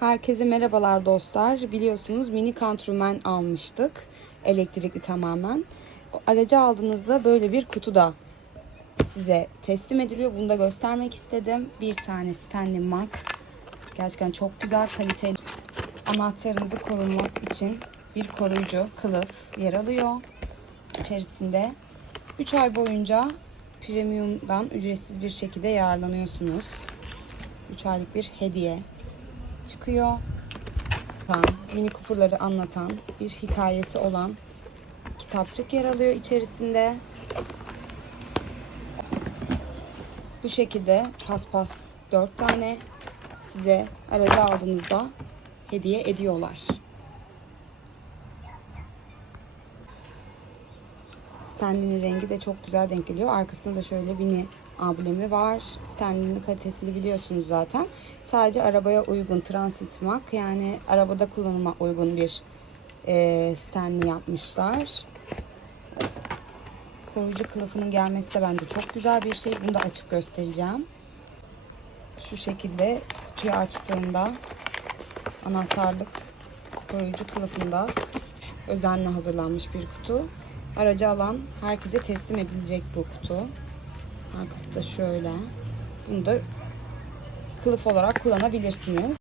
Herkese merhabalar dostlar. Biliyorsunuz mini Countryman almıştık. Elektrikli tamamen. Aracı aldığınızda böyle bir kutu da size teslim ediliyor. Bunu da göstermek istedim. Bir tane Stanley Mac. Gerçekten çok güzel kaliteli. Anahtarınızı korumak için bir koruyucu kılıf yer alıyor. İçerisinde 3 ay boyunca premiumdan ücretsiz bir şekilde yararlanıyorsunuz. 3 aylık bir hediye çıkıyor. Mini Cooper'ları anlatan bir hikayesi olan kitapçık yer alıyor içerisinde. Bu şekilde paspas 4 tane size aracı aldığınızda hediye ediyorlar. Stanley'nin rengi de çok güzel denk geliyor. Arkasında da şöyle mini amblemi var. Stanley'nin kalitesini biliyorsunuz zaten. Sadece arabaya uygun transit mark yani arabada kullanıma uygun bir e, Stanley yapmışlar. Koruyucu kılıfının gelmesi de bence çok güzel bir şey. Bunu da açıp göstereceğim. Şu şekilde kutuyu açtığımda anahtarlık koruyucu kılıfında özenle hazırlanmış bir kutu. Aracı alan herkese teslim edilecek bu kutu. Arkası da şöyle. Bunu da kılıf olarak kullanabilirsiniz.